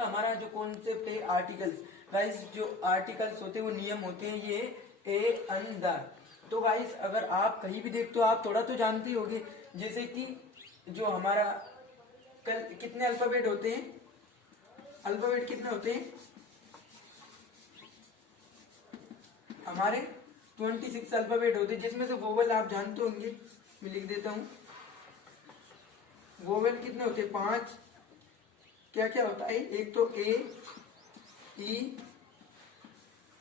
का हमारा जो कॉन्सेप्ट है आर्टिकल्स। गाइस जो आर्टिकल्स होते हैं वो नियम होते हैं ये ए अन द। तो गाइस अगर आप कहीं भी देखते हो आप थोड़ा तो जानते ही होगे, जैसे कि जो हमारा कल कितने अल्फाबेट होते हैं, अल्फाबेट कितने होते हैं हमारे 26 अल्फाबेट होते हैं, जिसमें से वोवेल आप जानते होंगे, मैं लिख देता हूं। वोवेल कितने होते हैं 5। क्या क्या होता है, एक तो ए ई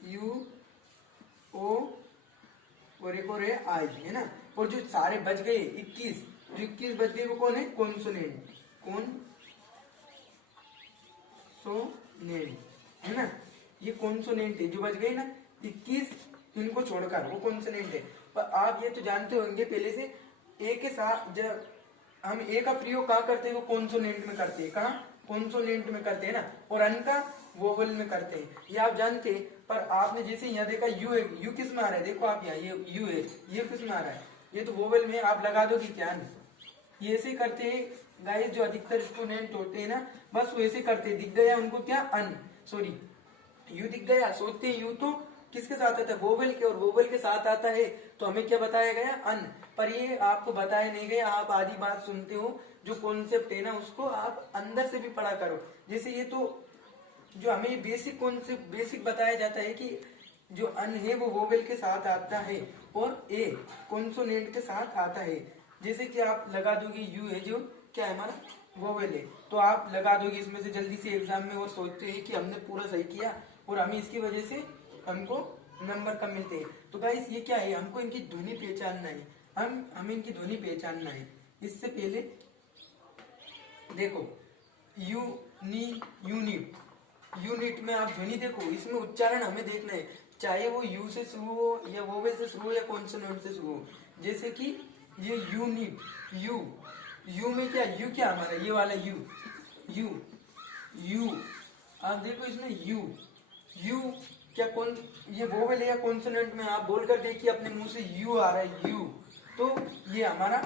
यू ओ और एक और है आई, है ना। और जो सारे बच गए 21, जो 21 बच गए वो कौन है, कॉन्सोनेंट, कॉन्सोनेंट, है ना। ये कॉन्सोनेंट है जो बच गए ना 21, इनको छोड़कर वो कॉन्सोनेंट है। पर आप ये तो जानते होंगे पहले से, ए के साथ जब हम ए का प्रयोग कहाँ करते हैं, वो कॉन्सोनेंट में करते हैं, कहाँ कॉन्सोनेंट में करते हैं ना, और अन का वोवेल में करते हैं, ये आप जानते हैं। पर आपने जैसे यहाँ देखा यू है, यू किस में आ रहा है, देखो आप यहाँ ये यू है, ये किस में आ रहा है, ये तो वोवेल में, आप लगा दोगे क्या, ये ऐसे करते हैं गाइस। जो अधिकतर स्टूडेंट होते हैं ना बस वो ऐसे करते हैं, दिख गया उनको क्या अन, सॉरी यू दिख गया, सोचते हैं यू तो किसके साथ आता है, वोवेल के, और वोवेल के साथ आता है तो हमें क्या बताया गया, अन। पर ये आपको बताया नहीं गया, आप आधी बात सुनते हो, जो कॉन्सेप्ट है ना उसको आप अंदर से भी पढ़ा करो। जैसे ये तो जो हमें बेसिक कॉन्सेप्ट बेसिक बताया जाता है कि जो अन है वो वोवेल के साथ आता है और ए कॉन्सोनेंट के साथ आता है। जैसे कि आप लगा दोगे यू है जो क्या है हमारा वोवेल है, तो आप लगा दोगे इसमें से जल्दी से एग्जाम में, और सोचते हैं कि हमने पूरा सही किया और हमें इसकी वजह से हमको नंबर कम मिलते हैं। तो गाइस ये क्या है, हमको इनकी ध्वनि पहचानना है, हमें इनकी ध्वनि पहचानना है। इससे पहले देखो यू नी यूनिट, यूनिट में आप ध्वनि देखो, इसमें उच्चारण हमें देखना है, चाहे वो यू से शुरू हो या वोवेल से शुरू हो या कॉन्सोनेंट से शुरू हो। जैसे कि ये यूनिट, यू, यू में क्या, यू क्या हमारा ये वाला यू, यू यू आप देखो इसमें यू, यू क्या कौन, ये वोवेल है या कॉन्सोनेंट में, आप बोलकर देखिए अपने मुंह से यू आ रहा है, यू, तो ये हमारा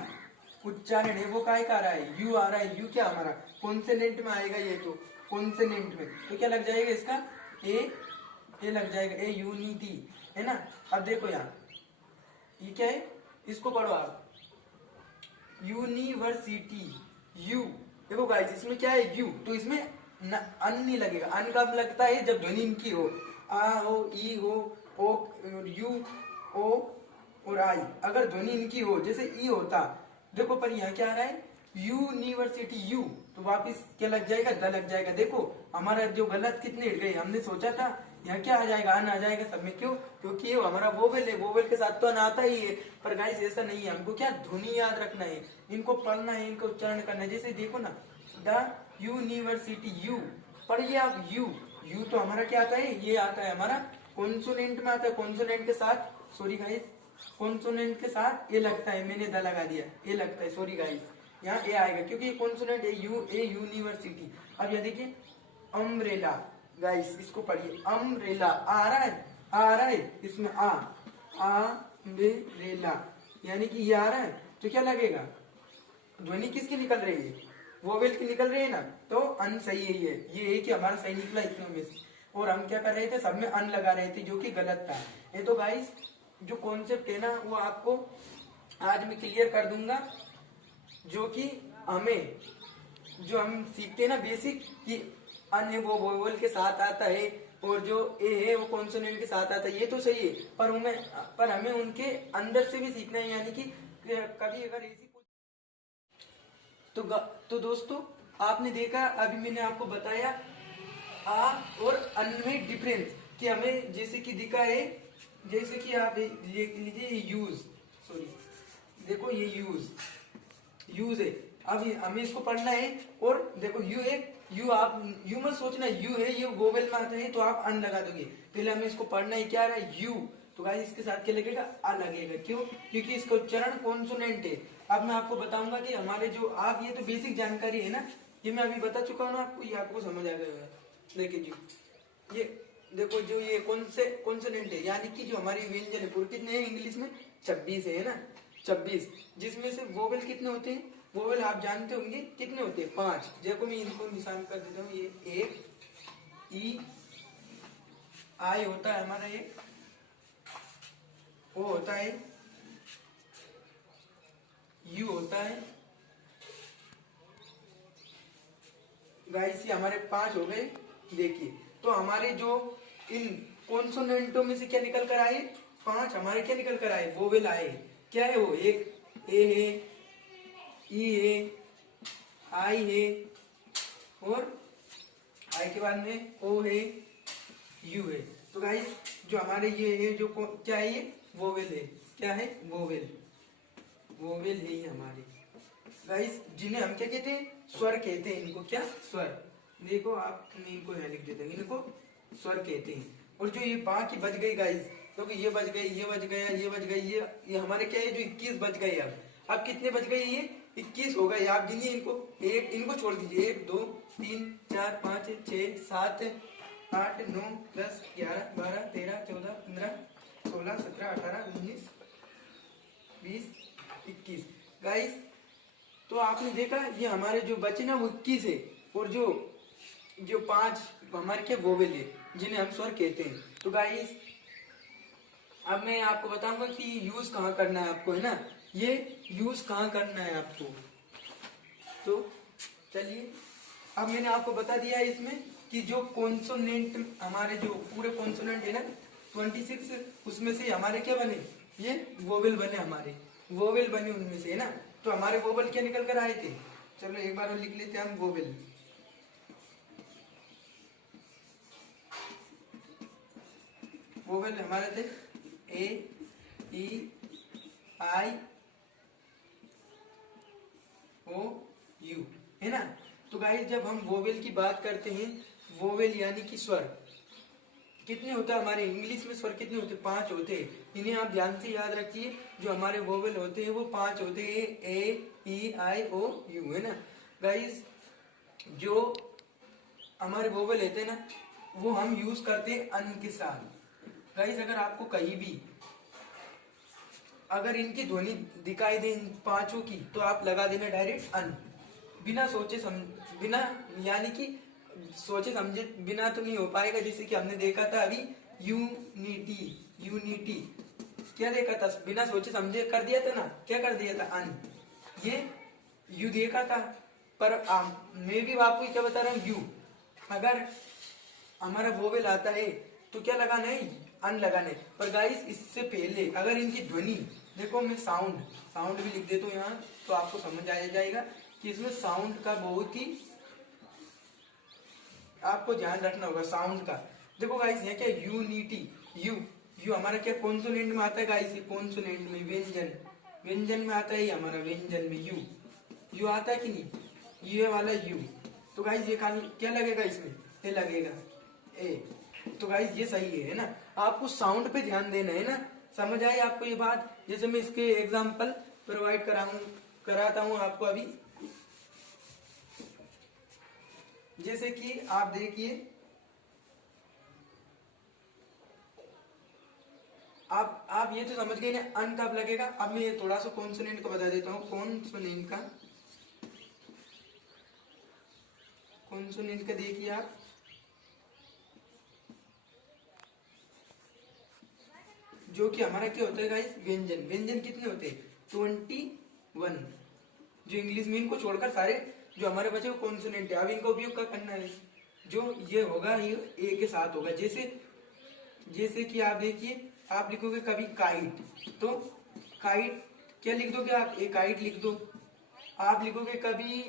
उच्चारण है वो काय का आ रहा है, यू आ रहा है। यू क्या हमारा कॉन्सोनेंट में आएगा, ये तो कॉन्सोनेंट में, तो क्या लग जाएगा इसका ए लग जाएगा, ए यूनिटी, है ना। अब देखो यहाँ ये क्या है, इसको पढ़ो आप, यूनिवर्सिटी, यू, देखो गाइस इसमें क्या है यू, तो इसमें अन नहीं लगेगा, अन कब लगता है जब ध्वनि इनकी हो, आ हो ई हो ओ यू ओ और आई, अगर ध्वनि इनकी हो, जैसे ई होता, देखो पर यहाँ क्या आ रहा है यूनिवर्सिटी, यू, तो वापिस क्या लग जाएगा, द लग जाएगा। देखो हमारा जो गलत कितने हिट गए, हमने सोचा था यहाँ क्या आ जाएगा, अन आ जाएगा सब में, क्यों, क्योंकि ये हमारा वोवेल है, वोवेल के साथ तो अन आता ही है। पर गाइस ऐसा नहीं है, हमको क्या ध्वनि याद रखना है, इनको पढ़ना है, इनको उच्चारण करना है। जैसे देखो ना द यूनिवर्सिटी, यू पढ़िए आप, यू, यू तो हमारा क्या आता है, ये आता है हमारा कॉन्सोनेंट में आता है, कॉन्सोनेंट के साथ, सॉरी गाइस कॉन्सोनेंट के साथ ए लगता है, मैंने द लगा दिया, ए लगता है, सॉरी गाइस यहाँ ए आएगा क्योंकि ये कॉन्सोनेंट है, यू, ए यूनिवर्सिटी। अब ये देखिए अम्ब्रेला, गाइस इसको पढ़िए, अम्ब्रेला आ रहा है इसमें अम्ब्रेला, यानी कि ये आ रहा है, तो क्या लगेगा, ध्वनि किसकी निकल रही है, वोवेल की निकल रही है ना, तो अन सही है, ये कि हमारा सही निकला इतनों में से। और हम क्या कर रहे थे, सब में अन लगा रहे थे जो कि गलत था। ये तो गाइस जो कॉन्सेप्ट है ना वो आपको आज मैं क्लियर कर दूंगा, जो कि हमें जो हम सीखते हैं ना बेसिक कि अन है वो वोवेल के साथ आता है और जो ए है वो कॉन्सोनेंट के साथ आता है, ये तो सही है, पर हमें उनके अंदर से भी सीखना है, यानी कि कभी अगर ऐसी तो दोस्तों आपने देखा, अभी मैंने आपको बताया आ और अन में डिफरेंस, कि हमें जैसे कि दिखा है, जैसे कि आप लिख लीजिए यूज, सॉरी देखो ये यूज है, अब हमें इसको पढ़ना है। और देखो यू है, यू आप यू मत सोचना यू है ये वोवेल में आता है तो आप अन लगा दोगे, पहले हमें इसको पढ़ना है, क्या आ रहा है यू, तो गाइस इसके साथ क्या लगेगा, आ लगेगा, क्यों, क्योंकि इसका उच्चारण कॉन्सोनेंट है। अब मैं आपको बताऊंगा कि हमारे जो आप ये तो बेसिक जानकारी है ना, ये मैं अभी बता चुका हूँ ना आपको, ये आपको समझ आ गया। देखिए जी ये देखो जो ये कॉन्सोनेंट है, यानी कि जो हमारी व्यंजन है पूरे कितने हैं इंग्लिश में, 26 है ना, 26, जिसमें से वोवेल कितने होते हैं, वोवेल आप जानते होंगे कितने होते हैं, 5। देखो मैं इनको निशान कर देता हूँ, ये 1 ई आई होता है हमारा ये, ओ होता है, यू होता है। गाइस ये हमारे 5 हो गए। देखिए तो हमारे जो इन कॉन्सोनेंटों में से क्या निकल कर आए, 5 हमारे क्या निकल कर आए, वोवेल आए। क्या है वो, एक ए है, ई है, आई है, और आई के बाद में ओ है, यू है। तो गाइस जो हमारे ये है जो क्या है, ये वोवेल है। क्या है, वोवेल, वोवेल है ये हमारे गाइस, जिन्हें हम क्या कहते हैं, स्वर कहते हैं। इनको क्या, स्वर। देखो आप इनको यहाँ लिख देते हैं, इनको स्वर कहते हैं। और जो ये बाकी बच गई गाइस, क्योंकि ये बच गई, ये बच गया, ये बच गई, ये हमारे क्या है, जो 21 बच गए। अब कितने बच गए, ये 21 हो गए। आप गिनिए इनको, एक इनको छोड़ दीजिए, 1 2 3 4 5 6 7 8 9 10 11 12 13 14 15 16 17 18 19 20 21 गाइस। तो आपने देखा ये हमारे जो बचे ना वो 21 है, और जो जो 5 हमारे क्या, वोवेल है, जिन्हें हम स्वर कहते हैं। तो गाइस अब मैं आपको बताऊंगा कि यूज कहाँ करना है आपको, है ना, ये यूज कहाँ करना है आपको। तो चलिए अब मैंने आपको बता दिया है इसमें कि जो कॉन्सोनेंट हमारे जो पूरे कॉन्सोनेंट है ना 26, उसमें से हमारे क्या बने, ये वोवेल बने, हमारे वोवेल बने उनमें से, है ना। तो हमारे वोवेल क्या निकल कर आए थे, चलो एक बार और लिख लेते हैं हम। वोवेल, वोवेल हमारे थे ए, ई, आई, ओ, यू, है ना। तो गाइस जब हम वोवेल की बात करते हैं, वोवेल यानी कि स्वर कितने होते हैं हमारे इंग्लिश में, स्वर कितने होते हैं, 5 होते हैं। इन्हें आप ध्यान से याद रखिए, जो हमारे वोवेल होते हैं वो 5 होते हैं, ए, ई, आई, ओ, यू, है ना। गाइस जो हमारे वोवेल होते हैं ना, वो हम यूज करते हैं अन के साथ। गाइस अगर आपको कहीं भी अगर इनकी ध्वनि दिखाई दे इन 5 की, तो आप लगा देना डायरेक्ट अन, बिना सोचे बिना यानी कि सोचे समझे बिना तो नहीं हो पाएगा। जैसे कि हमने देखा था अभी यूनिटी, यूनिटी क्या देखा था, बिना सोचे समझे कर दिया था ना, क्या कर दिया था, अन। ये यू देखा था, पर मैं भी आपको क्या बता रहा हूँ, यू। अगर हमारा वोवेल आता है तो क्या लगाना है, अन लगाना है। पर गाइस इससे पहले अगर इनकी ध्वनि देखो, मैं साउंड भी लिख देता हूँ यहाँ, तो आपको समझ आ जाएगा कि इसमें साउंड का बहुत ही आपको ध्यान रखना होगा, साउंड का। देखो गाइस यहाँ क्या, यूनिटी, यू, यू हमारा क्या कॉन्सोनेंट में आता है गाइस, ये कॉन्सोनेंट में, व्यंजन में आता है हमारा, व्यंजन में यू, यू आता है कि नहीं, ये वाला यू। तो गाइस ये क्या लगेगा इसमें, ये लगेगा ए। तो गाइस ये सही है ना। आपको साउंड पे ध्यान देना है ना, समझ आई आपको ये बात। जैसे मैं इसके एग्जांपल प्रोवाइड कराता हूँ आपको अभी। जैसे कि आप देखिए, आप ये तो समझ गए ना अन कब लगेगा। अब मैं ये थोड़ा सा कॉन्सोनेंट को बता देता हूँ, कॉन्सोनेंट का देखिए आप, जो कि हमारा क्या होता है गाइस, व्यंजन कितने होते हैं, 21। जो इंग्लिश में, इनको छोड़कर सारे जो हमारे बचे वो कॉन्सोनेंट है। अब इनका उपयोग क्या करना है, जो ये होगा ये ए के साथ होगा। जैसे कि आप देखिए, आप लिखोगे कभी काइट, तो काइट क्या लिख दोगे आप, ए काइट लिख दो। आप लिखोगे कभी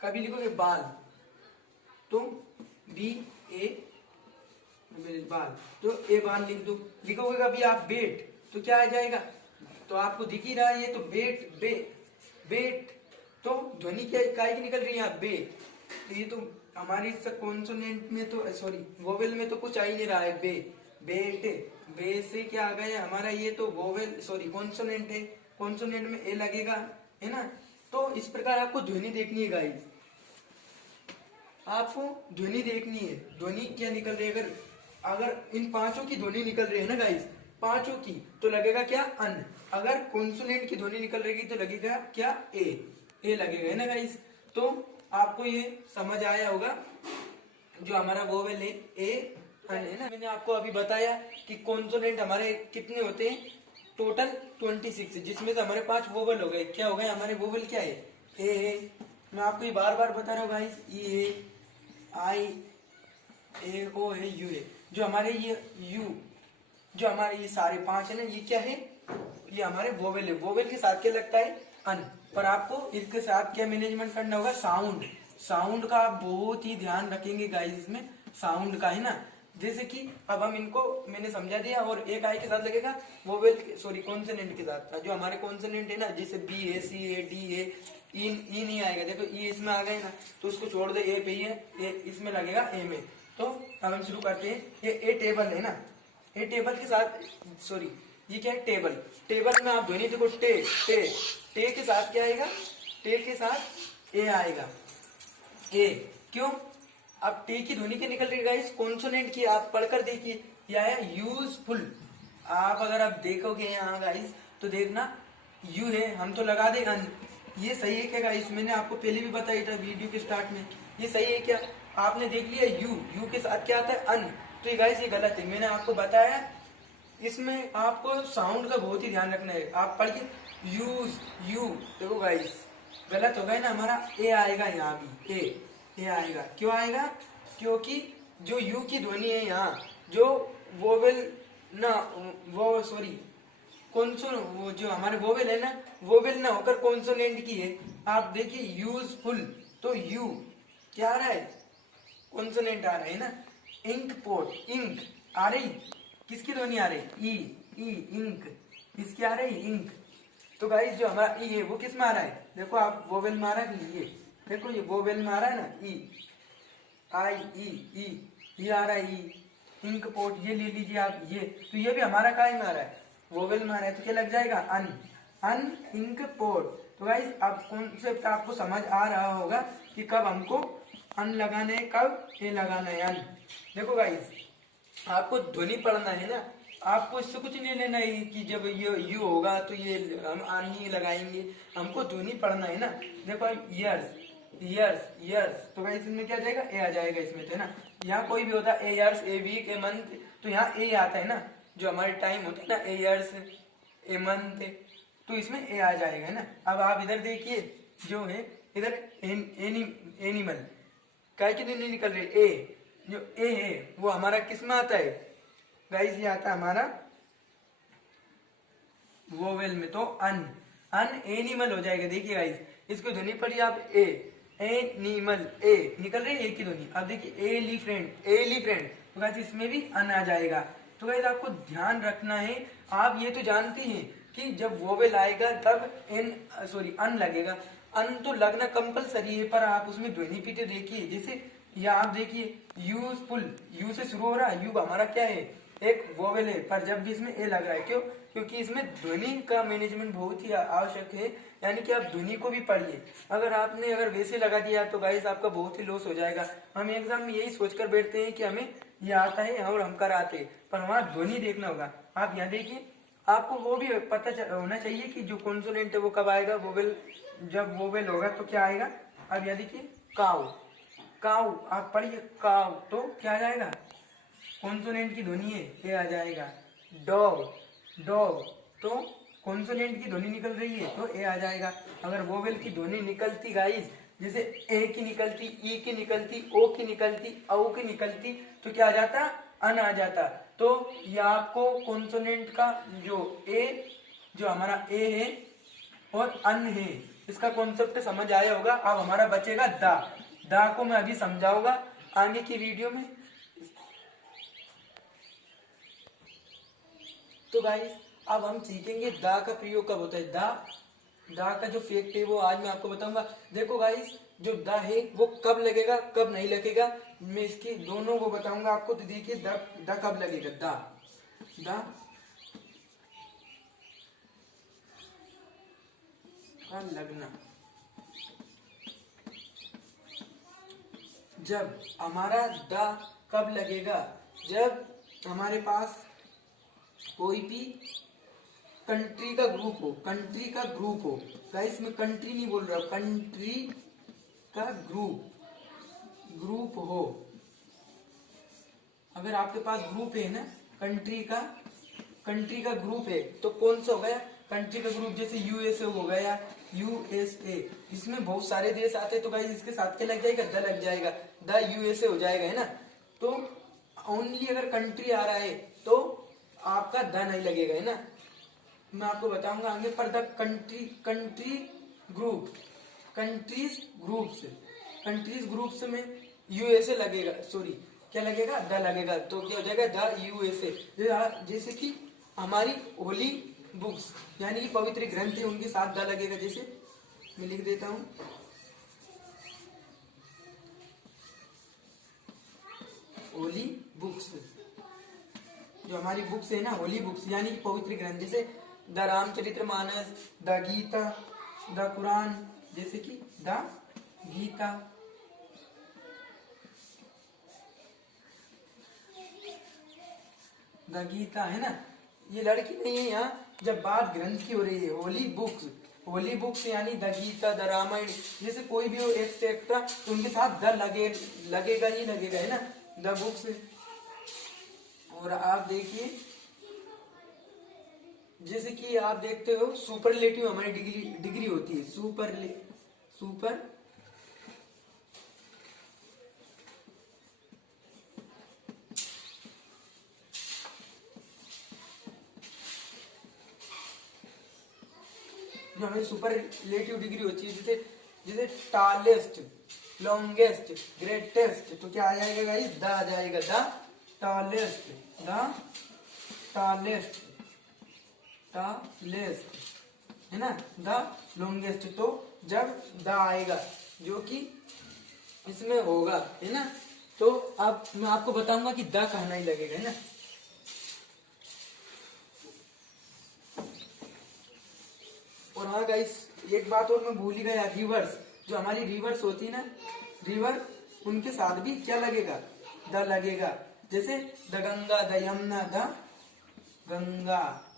लिखोगे बाल, तो बी ए बाल, तो ए बाल लिख दो। लिखोगे कभी आप बेट, तो क्या आ जाएगा, तो आपको दिख ही रहा है ये, तो बेट। तो ध्वनि क्या इकाई की निकल रही है, बे। तो ये तो हमारी कॉन्सोनेंट में तो सॉरी वोवेल में तो कुछ आ ही नहीं रहा है, बेट। बे से क्या आ गया हमारा, ये तो वोवेल सॉरी कॉन्सोनेंट है, कॉन्सोनेंट में ए लगेगा, है ना। तो इस प्रकार आपको ध्वनि देखनी है गाइस, आपको ध्वनि देखनी है, ध्वनि क्या निकल रही है। अगर इन 5 की ध्वनि निकल रही है ना गाइस, 5 की, तो लगेगा क्या, अन। अगर कॉन्सोनेंट की ध्वनि निकल रही तो लगेगा क्या, ए लगेगा, है ना गाइस। तो आपको ये समझ आया होगा। जो हमारा वोवेल है ए है ना, मैंने आपको अभी बताया कि कॉन्सोनेंट हमारे कितने होते हैं, टोटल 26, जिसमें से हमारे 5 वोवेल हो गए। क्या हो गए हमारे वोवेल, क्या है, ए। मैं आपको ये बार बार बता रहा हूँ गाइस, ई ए, आई ए, ओ है, यू है। जो हमारे ये यू, जो हमारे ये सारे 5 है ना, ये क्या है, ये हमारे वोवेल है। वोवेल के साथ क्या लगता है, अन। पर आपको इसके साथ क्या मैनेजमेंट करना होगा, साउंड। साउंड का आप बहुत ही ध्यान रखेंगे गाइस, इसमें साउंड का है ना। जैसे कि अब हम इनको मैंने समझा दिया, और एक आई के साथ लगेगा वोवेल, सॉरी कॉन्सोनेंट के साथ। जो हमारे कॉन्सोनेंट है ना, जैसे बी है, सी है, डी है, ई नहीं आएगा। देखो ई इसमें आ गए ना, तो उसको छोड़ दे, ए पे ही है, ए इसमें लगेगा, ए में। तो अब हम शुरू करते हैं। ये ए टेबल है ना, ए टेबल के साथ, सॉरी ये क्या है, टेबल। टेबल में आप ध्वनि देखो, टे टे टे के साथ क्या आएगा, टे के साथ ए आएगा, ए। क्यों, अब टे की ध्वनि क्या निकल रही है गाइस, कॉन्सोनेंट की। आप पढ़कर देखिए, यह है यूजफुल। आप अगर आप देखोगे यहाँ गाइस, तो देखना यू है, हम तो लगा देगा। ये सही है क्या गाइस, मैंने आपको पहले भी बताया था वीडियो के स्टार्ट में। ये सही है क्या, आपने देख लिया, यू, यू के साथ क्या आता है, अन। तो ये गाइस ये गलत है, मैंने आपको बताया। इसमें आपको साउंड का बहुत ही ध्यान रखना है। आप पढ़िए, यूज, यू, देखो गाइस गलत हो गया ना, हमारा ए आएगा यहाँ भी, ए आएगा। क्यों आएगा, क्योंकि जो यू की ध्वनि है यहाँ, जो वोवेल ना, वो सॉरी कॉन्सोन, वो जो हमारे वोवेल है ना, वोवेल ना होकर कॉन्सोनेंट की है। आप देखिए यूजफुल, तो यू क्या आ रहा है, कॉन्सोनेंट आ रहा है ना। इंक पोर्ट, इंक आ रही, किसकी ध्वनि आ रही, ई इंक, किसकी आ रही, इंक। तो गाइस जो हमारा ई है वो किस में आ रहा है, देखो आप वोवेल में आ रहा है, ये देखो ये वोवेल में आ रहा है ना, ई, आई ई आ रहा है, ई। इंक पोर्ट ये ले लीजिए आप, ये तो ये भी हमारा काय में आ रहा है, वोवेल में आ रहा है। तो क्या लग जाएगा, अन, अन इंक पोर्ट। तो गाइस अब कॉन्सेप्ट आपको समझ आ रहा होगा कि कब हमको अन लगाना है, कब ए लगाना है, अन। देखो गाइस आपको ध्वनि पढ़ना है ना, आपको इससे कुछ नहीं लेना है कि जब ये यू होगा तो ये हम अन ही लगाएंगे। हमको ध्वनि पढ़ना है ना। देखो ईयर्स, ईयर्स, ईयर्स, तो गाइस इसमें क्या जाएगा, ए आ जाएगा इसमें, तो है ना। यहाँ कोई भी होता है, a years, a week, a month, तो यहाँ ए आता है ना। जो हमारे टाइम होते हैं ना, ए ईयर्स, ए मंथ, तो इसमें ए आ जाएगा, है ना। अब आप इधर देखिए, जो है इधर एनिमल, काय की नहीं निकल रही, ए। जो ए है वो हमारा किस में आता है गाइस, ये आता है हमारा वोवेल में। तो अन, अन एनिमल हो जाएगा। देखिए गाइस इसको ध्वनि पढ़िए आप, ए एनिमल, ए निकल रही है, ए की ध्वनि। अब देखिए एलिफेंट, एलिफेंट, तो गाइस इसमें भी अन आ जाएगा। तो गाइस आपको ध्यान रखना है। आप ये तो जानते हैं कि जब वोवेल आएगा तब एन, सॉरी अन लगेगा। अन तो लगना कंपलसरी है, पर आप उसमें ध्वनि भी तो देखिए। जैसे या आप देखिए यूजफुल, यू से शुरू हो रहा है, यू हमारा क्या है, एक वोवेल है, पर जब भी इसमें ए लग रहा है, क्यों, क्योंकि इसमें ध्वनि का मैनेजमेंट बहुत ही आवश्यक है। यानी कि आप ध्वनि को भी पढ़िए। अगर वैसे लगा दिया तो गाइस आपका बहुत ही लॉस हो जाएगा। हम एग्जाम में यही सोचकर बैठते हैं कि हमें ये आता है और हम कर आते हैं, पर हमारा ध्वनि देखना होगा। आप यहाँ देखिए, आपको वो भी पता होना चाहिए कि जो कॉन्सोनेंट है वो कब आएगा, वोवेल, जब वोवेल होगा तो क्या आएगा। अब यहाँ देखिए, काउ, काउ, आप पढ़िए काउ, तो क्या आ जाएगा, कॉन्सोनेंट की ध्वनि है, ये आ जाएगा। डॉग, डॉग, तो कॉन्सोनेंट की ध्वनि निकल रही है तो ए आ जाएगा। अगर वोवेल की ध्वनि निकलती गाइस, जैसे ए की निकलती, ई की निकलती, ओ की निकलती, औ की निकलती, तो क्या आ जाता, अन आ जाता। तो ये आपको कॉन्सोनेंट का जो ए, जो हमारा ए है और अन है, इसका कॉन्सेप्ट समझ आया होगा। अब हमारा बचेगा दा। दा को मैं अभी समझाऊंगा आगे की वीडियो में। तो गाइस अब हम सीखेंगे दा का प्रयोग कब होता है। दा का जो फैक्ट है वो आज मैं आपको बताऊंगा। देखो गाइस जो दा है वो कब लगेगा कब नहीं लगेगा, मैं इसकी दोनों को बताऊंगा आपको। तो देखिए दा कब लगेगा, दा का लगना, जब हमारा दा कब लगेगा, जब हमारे पास कोई भी कंट्री का ग्रुप हो, कंट्री का ग्रुप हो। गाइस मैं कंट्री नहीं बोल रहा हूँ, कंट्री का ग्रुप हो, अगर आपके पास ग्रुप है ना, कंट्री का ग्रुप है, तो कौन सा हो गया कंट्री का ग्रुप? जैसे यूएसए हो गया, यूएसए, इसमें बहुत सारे देश आते हैं, तो गाइस इसके साथ क्या लग जाएगा? द लग जाएगा, द यूएसए हो जाएगा, है ना। तो ओनली अगर कंट्री आ रहा है तो आपका द नहीं लगेगा, है ना। मैं आपको बताऊंगा आगे, पर द कंट्रीज ग्रुप्स में यूएसए लगेगा, सॉरी क्या लगेगा? द लगेगा, तो क्या हो जाएगा? The USA. जैसे कि हमारी होली बुक्स यानी कि पवित्र ग्रंथ है, उनके साथ द लगेगा। जैसे मैं लिख देता हूं, होली बुक्स, जो हमारी बुक्स है ना, होली बुक्स यानी पवित्र ग्रंथ, जैसे the Ramcharitmanas, the Gita, the Quran, जैसे कि द गीता, है ना। ये लड़की नहीं है, यहाँ जब बात ग्रंथ की हो रही है, होली बुक्स यानी द गीता, द रामायण, जैसे कोई भी हो एक्सेट्रा, तो उनके साथ द लगेगा ही लगेगा, है ना, द बुक्स। और आप देखिए, जैसे कि आप देखते हो सुपरलेटिव हमारी डिग्री होती है, सुपर जो हमारी सुपरलेटिव डिग्री होती है, जैसे टॉलेस्ट, लॉन्गेस्ट, ग्रेटेस्ट, तो क्या आ जाएगा गाइस? द आ जाएगा, द टॉलेस्ट, है ना, द लॉन्गेस्ट। तो जब द आएगा जो कि इसमें होगा, है ना, तो अब मैं आपको बताऊंगा कि द कहाँ नहीं लगेगा, है ना। और हाँ गाइस, एक बात और मैं भूल ही गया, रिवर्स, जो हमारी रिवर्स होती है ना, रिवर, उनके साथ भी क्या लगेगा? द लगेगा। जैसे the Ganga, the Yamuna, the Ganga,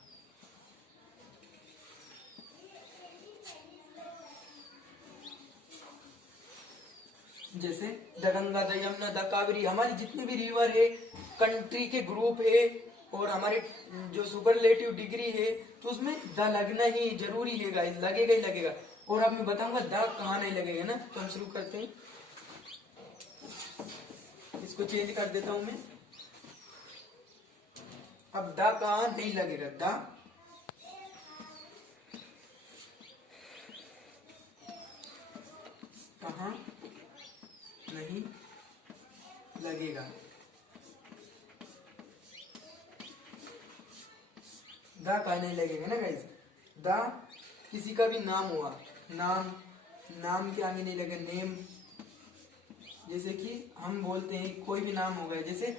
जैसे the Ganga, the Yamuna, the Kaveri, हमारी जितनी भी रिवर है, कंट्री के ग्रुप है, और हमारे जो सुपरलेटिव डिग्री है, तो उसमें द लगना ही जरूरी है गाइस, लगेगा ही लगेगा। और अब मैं बताऊंगा द कहाँ नहीं लगेगा ना, तो हम शुरू करते हैं। इसको चेंज कर देता हूं मैं। अब द कहाँ नहीं लगेगा? द कहाँ नहीं लगेगा? द कहाँ नहीं लगेगा ना गाइस? द किसी का भी नाम हुआ, नाम के आगे नहीं लगे, नेम, जैसे कि हम बोलते हैं कोई भी नाम हो गया, जैसे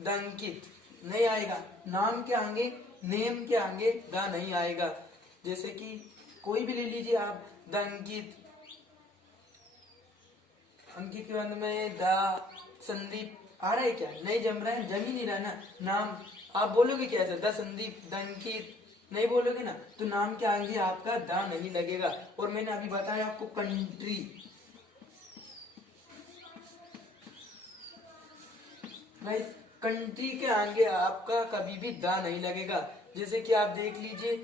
द अंकित, नहीं आएगा, नाम के आगे, नेम के आगे द नहीं आएगा। जैसे कि कोई भी ले लीजिए आप, द अंकित, के बाद में द संदीप, आ रहा है क्या? नहीं जम रहा है, जम ही नहीं रहा ना नाम। आप बोलोगे क्या ऐसा? द संदीप, द अंकित, नहीं बोलोगे ना, तो नाम के आगे आपका द नहीं लगेगा। और मैंने अभी बताया आपको कंट्री, गाइस कंट्री के आगे आपका कभी भी द नहीं लगेगा। जैसे कि आप देख लीजिए,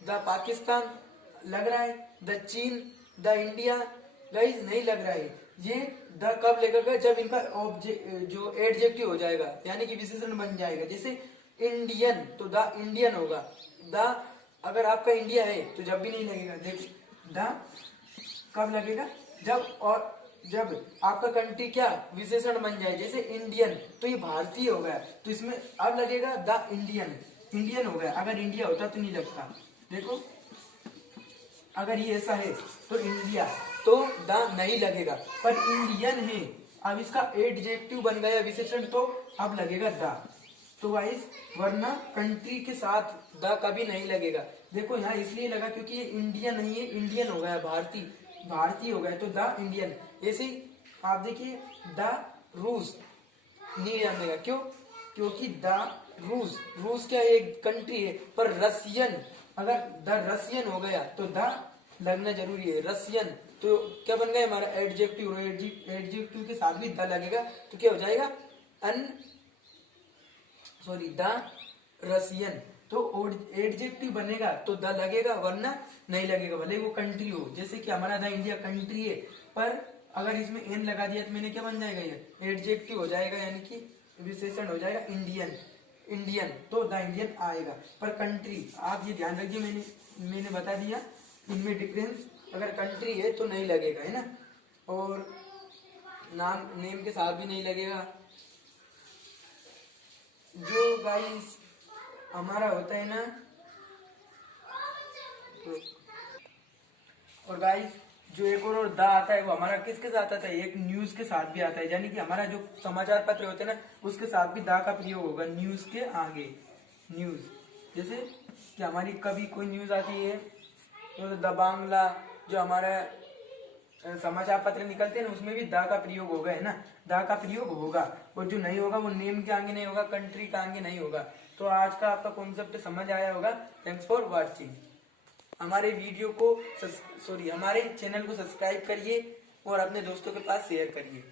द पाकिस्तान लग रहा है, द चीन, द इंडिया, गाइस नहीं लग रहा है। ये द कब लगेगा? जब इनका जो एडजेक्टिव हो जाएगा, यानी कि विशेषण बन जाएगा। जैसे इंडियन, तो द इंडियन होगा। द अगर आपका इंडिया है तो जब भी नहीं लगेगा। देखो द कब लगेगा? जब आपका कंट्री क्या विशेषण बन जाए, जैसे इंडियन, तो ये भारतीय हो गया, तो इसमें अब लगेगा द इंडियन हो गया। अगर इंडिया होता तो नहीं लगता। देखो अगर ये ऐसा है तो इंडिया, तो द नहीं लगेगा, पर इंडियन है, अब इसका एडजेक्टिव बन गया विशेषण, तो अब लगेगा द। तो वाइस, वरना कंट्री के साथ द कभी नहीं लगेगा। देखो यहाँ इसलिए लगा क्योंकि ये इंडिया नहीं है, इंडियन हो गया, भारतीय हो गया, तो द इंडियन। ऐसे ही आप देखिए द रूस, नहीं जानेगा, क्यों? क्योंकि द रूस क्या एक कंट्री है, पर रसियन, अगर द रसियन हो गया तो द लगना जरूरी है, रसियन। तो क्या बन गया हमारा एडजेक्टिव, एडजेक्टिव के साथ भी द लगेगा तो क्या हो जाएगा द रसियन। तो एडजेक्टिव बनेगा तो द लगेगा वरना नहीं लगेगा, भले वो कंट्री हो। जैसे कि हमारा द इंडिया कंट्री है, पर अगर इसमें एन लगा दिया तो मैंने क्या बन जाएगा, ये एडजेक्टिव हो जाएगा, यानी कि विशेषण हो जाएगा इंडियन। इंडियन तो द इंडियन आएगा, पर कंट्री आप ये ध्यान रखिए, मैंने बता दिया इनमें डिफरेंस। अगर कंट्री है तो नहीं लगेगा, है ना, और नाम नेम के साथ भी नहीं लगेगा। जो गाइस हमारा होता है ना, और गाइस जो एक और द आता है वो हमारा किसके साथ आता है, एक न्यूज के साथ भी आता है। यानी कि हमारा जो समाचार पत्र होते हैं ना, उसके साथ भी द का प्रयोग होगा न्यूज के आगे। न्यूज जैसे कि हमारी कभी कोई न्यूज आती है तो द बांग्ला, जो हमारा समाचार पत्र निकलते हैं ना, उसमें भी द का प्रयोग होगा, है ना, द का प्रयोग होगा। और जो नहीं होगा वो नेम के आगे नहीं होगा, कंट्री के आगे नहीं होगा। तो आज का आपका कॉन्सेप्ट समझ आया होगा। Thanks for watching. हमारे वीडियो को हमारे चैनल को सब्सक्राइब करिए और अपने दोस्तों के पास शेयर करिए।